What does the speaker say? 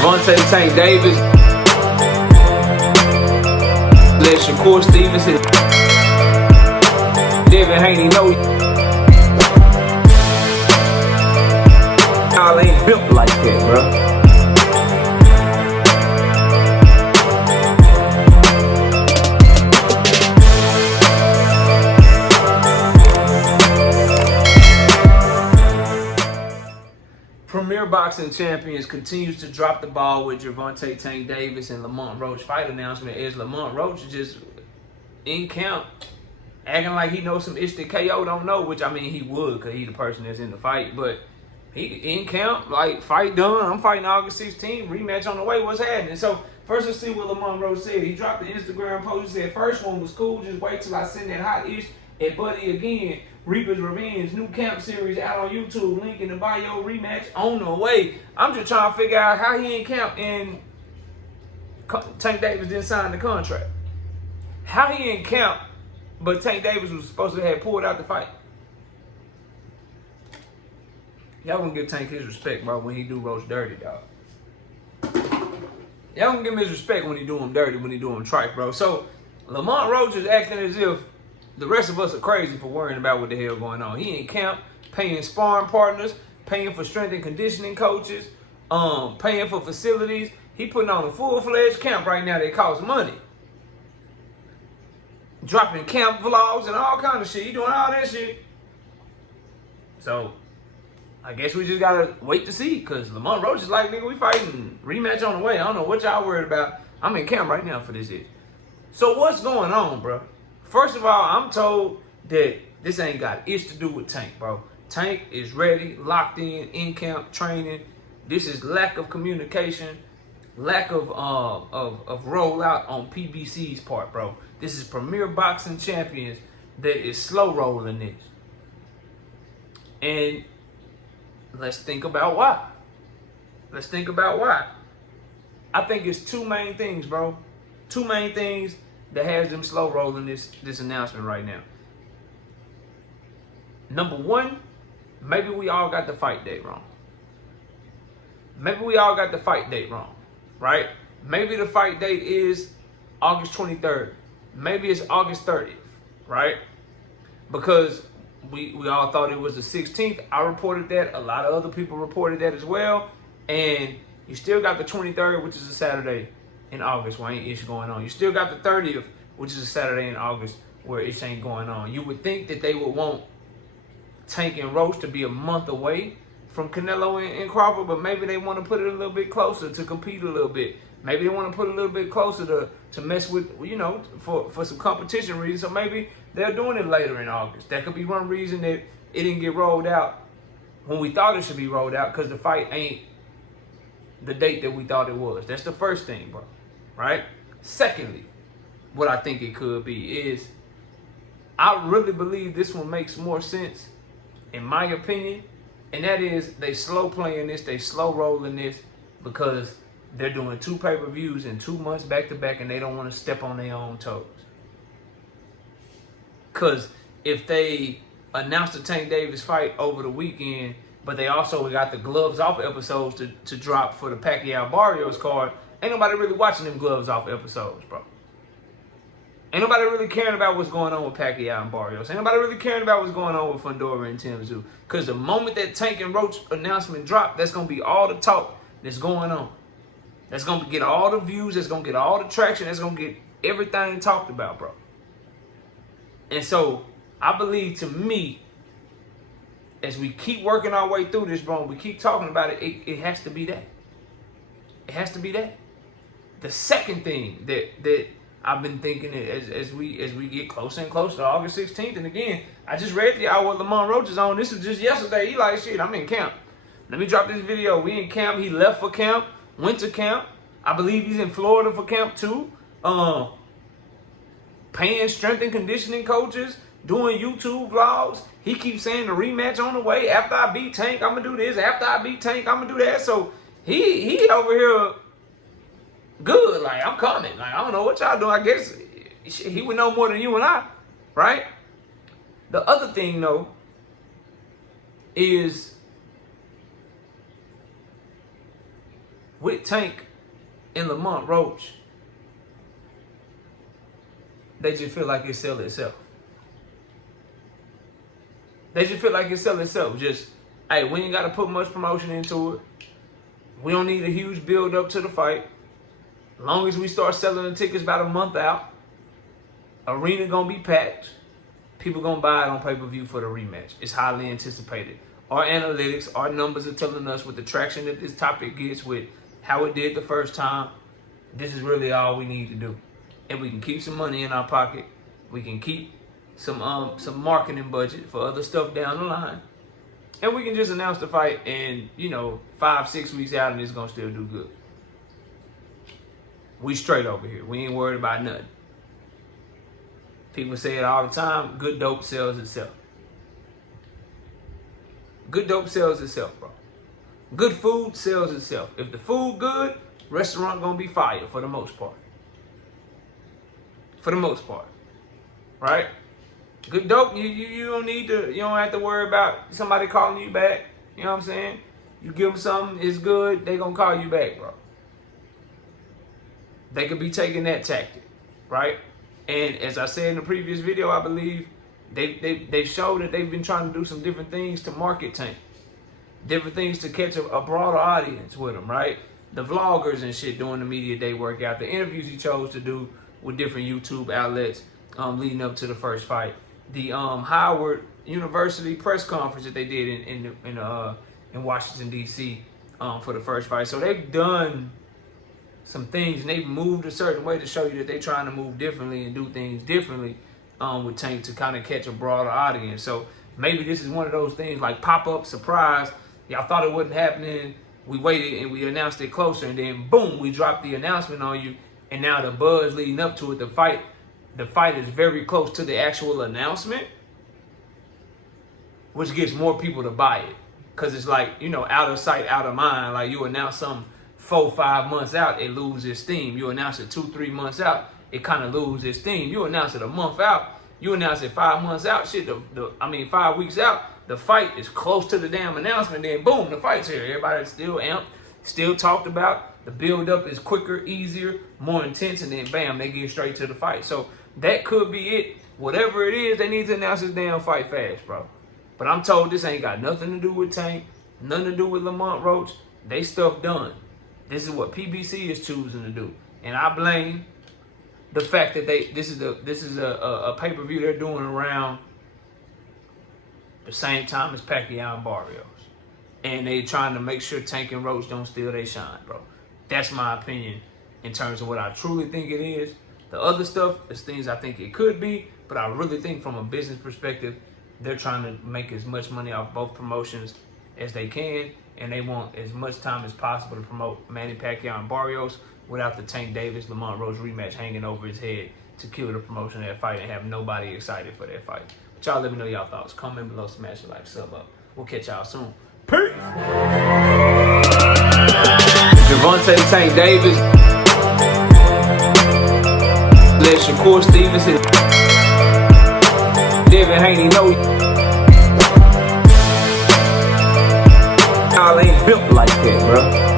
Gervonta Tank Davis. Let Shakur Stevenson. Devin Haney know y'all ain't built like that, bro. Premier Boxing Champions continues to drop the ball with Gervonta Tank Davis and Lamont Roach. Fight announcement is Lamont Roach just in camp acting like he knows some ish that KO don't know, which I mean he would because he the person that's in the fight. But he in camp, like fight done. I'm fighting August 16th, rematch on the way. What's happening? So first let's see what Lamont Roach said. He dropped the Instagram post. He said, first one was cool. Just wait till I send that hot ish at Buddy again. Reaper's Revenge, new camp series out on YouTube. Link in the bio. Rematch on the way. I'm just trying to figure out how he in camp and Tank Davis didn't sign the contract. How he in camp, but Tank Davis was supposed to have pulled out the fight. Y'all gonna give Tank his respect, bro, when he do Roach dirty, dog. Y'all gonna give him his respect when he do him dirty, when he do him trite, bro. So Lamont Roach is acting as if the rest of us are crazy for worrying about what the hell going on. He in camp, paying sparring partners, paying for strength and conditioning coaches, paying for facilities. He putting on a full-fledged camp right now that costs money. Dropping camp vlogs and all kind of shit. He doing all that shit. So I guess we just gotta wait to see, because Lamont Roach is like, nigga, we fighting rematch on the way. I don't know what y'all worried about. I'm in camp right now for this shit. So what's going on, bro? First of all, I'm told that this ain't got itch to do with Tank, bro. Tank is ready, locked in camp, training. This is lack of communication, lack of rollout on PBC's part, bro. This is Premier Boxing Champions that is slow rolling this. And let's think about why. Let's think about why. I think it's two main things, bro. Two main things that has them slow rolling this announcement right now. Number one, maybe we all got the fight date wrong. Maybe we all got the fight date wrong, right? Maybe the fight date is August 23rd. Maybe it's August 30th, right? Because we all thought it was the 16th. I reported that. A lot of other people reported that as well. And you still got the 23rd, which is a Saturday in August where ain't ish going on. You still got the 30th, which is a Saturday in August where ish ain't going on. You would think that they would want Tank and Roach to be a month away from Canelo and Crawford, but maybe they want to put it a little bit closer to compete a little bit. Maybe they want to put it a little bit closer to mess with, you know, for some competition reasons. So maybe they're doing it later in August. That could be one reason that it didn't get rolled out when we thought it should be rolled out, because the fight ain't the date that we thought it was. That's the first thing, bro. Right? Secondly, what I think it could be is, I really believe this one makes more sense, in my opinion, and that is they slow playing this, they slow rolling this, because they're doing 2 pay-per-views in 2 months back-to-back, and they don't want to step on their own toes. Because if they announce the Tank Davis fight over the weekend, but they also got the gloves off episodes to drop for the Pacquiao Barrios card, ain't nobody really watching them gloves off episodes, bro. Ain't nobody really caring about what's going on with Pacquiao and Barrios. Ain't nobody really caring about what's going on with Fundora and Tim Tszyu. Because the moment that Tank and Roach announcement drop, that's going to be all the talk that's going on. That's going to get all the views. That's going to get all the traction. That's going to get everything talked about, bro. And so I believe, to me, as we keep working our way through this, bro, we keep talking about it, it has to be that. It has to be that. The second thing that I've been thinking as we get closer and closer to August 16th, and again, I just read the hour what Lamont Roach is on. This was just yesterday. He like, shit, I'm in camp. Let me drop this video. We in camp. He left for camp, went to camp. I believe he's in Florida for camp too. Paying strength and conditioning coaches, doing YouTube vlogs. He keeps saying the rematch on the way. After I beat Tank, I'm gonna do this. After I beat Tank, I'm gonna do that. So he over here good. Like, I'm coming. Like, I don't know what y'all doing. I guess he would know more than you and I, right? The other thing though is with Tank and Lamont Roach, they just feel like it sells itself. They just feel like it sells itself. Just, hey, we ain't got to put much promotion into it. We don't need a huge build up to the fight. As long as we start selling the tickets about a month out, arena gonna be packed. People gonna buy it on pay-per-view for the rematch. It's highly anticipated. Our analytics, our numbers are telling us with the traction that this topic gets, with how it did the first time, this is really all we need to do. And we can keep some money in our pocket. We can keep some marketing budget for other stuff down the line. And we can just announce the fight and, 5-6 weeks out and it's gonna still do good. We straight over here. We ain't worried about nothing. People say it all the time, good dope sells itself. Good dope sells itself, bro. Good food sells itself. If the food good, restaurant gonna be fire for the most part. For the most part. Right? Good dope, you don't need to, you don't have to worry about somebody calling you back. You know what I'm saying? You give them something, it's good, they gonna call you back, bro. They could be taking that tactic, right? And as I said in the previous video, I believe they've showed that they've been trying to do some different things to market Tank. Different things to catch a broader audience with them, right? The vloggers and shit doing the media day workout, the interviews he chose to do with different YouTube outlets leading up to the first fight. The Howard University press conference that they did in Washington, D.C. For the first fight. So they've done some things and they've moved a certain way to show you that they're trying to move differently and do things differently with Tank to kind of catch a broader audience. So maybe this is one of those things like pop-up surprise. Y'all thought it wasn't happening. We waited and we announced it closer, and then boom, we dropped the announcement on you. And now the buzz leading up to it, the fight is very close to the actual announcement, which gets more people to buy it. Cause it's like, out of sight, out of mind. Like you announce something 4-5 months out, it loses steam. You announce it 2-3 months out, it kind of loses steam. You announce it a month out, you announce it 5 months out, 5 weeks out, the fight is close to the damn announcement, then boom, the fight's here. Everybody's still amped, still talked about. The build up is quicker, easier, more intense, and then bam, they get straight to the fight. So that could be it. Whatever it is, they need to announce this damn fight fast, bro. But I'm told this ain't got nothing to do with Tank, nothing to do with Lamont Roach. They stuff done. This is what PBC is choosing to do. And I blame the fact that this is a pay-per-view they're doing around the same time as Pacquiao and Barrios. And they trying to make sure Tank and Roach don't steal their shine, bro. That's my opinion in terms of what I truly think it is. The other stuff is things I think it could be, but I really think from a business perspective, they're trying to make as much money off both promotions as they can, and they want as much time as possible to promote Manny Pacquiao and Barrios without the Tank Davis-Lamont Roach rematch hanging over his head to kill the promotion of that fight and have nobody excited for that fight. But y'all let me know y'all thoughts. Comment below, smash a like, sub up. We'll catch y'all soon. Peace! Gervonta Tank Davis. Let Shakur Stevenson. Devin Haney know y'all ain't built like that, bro.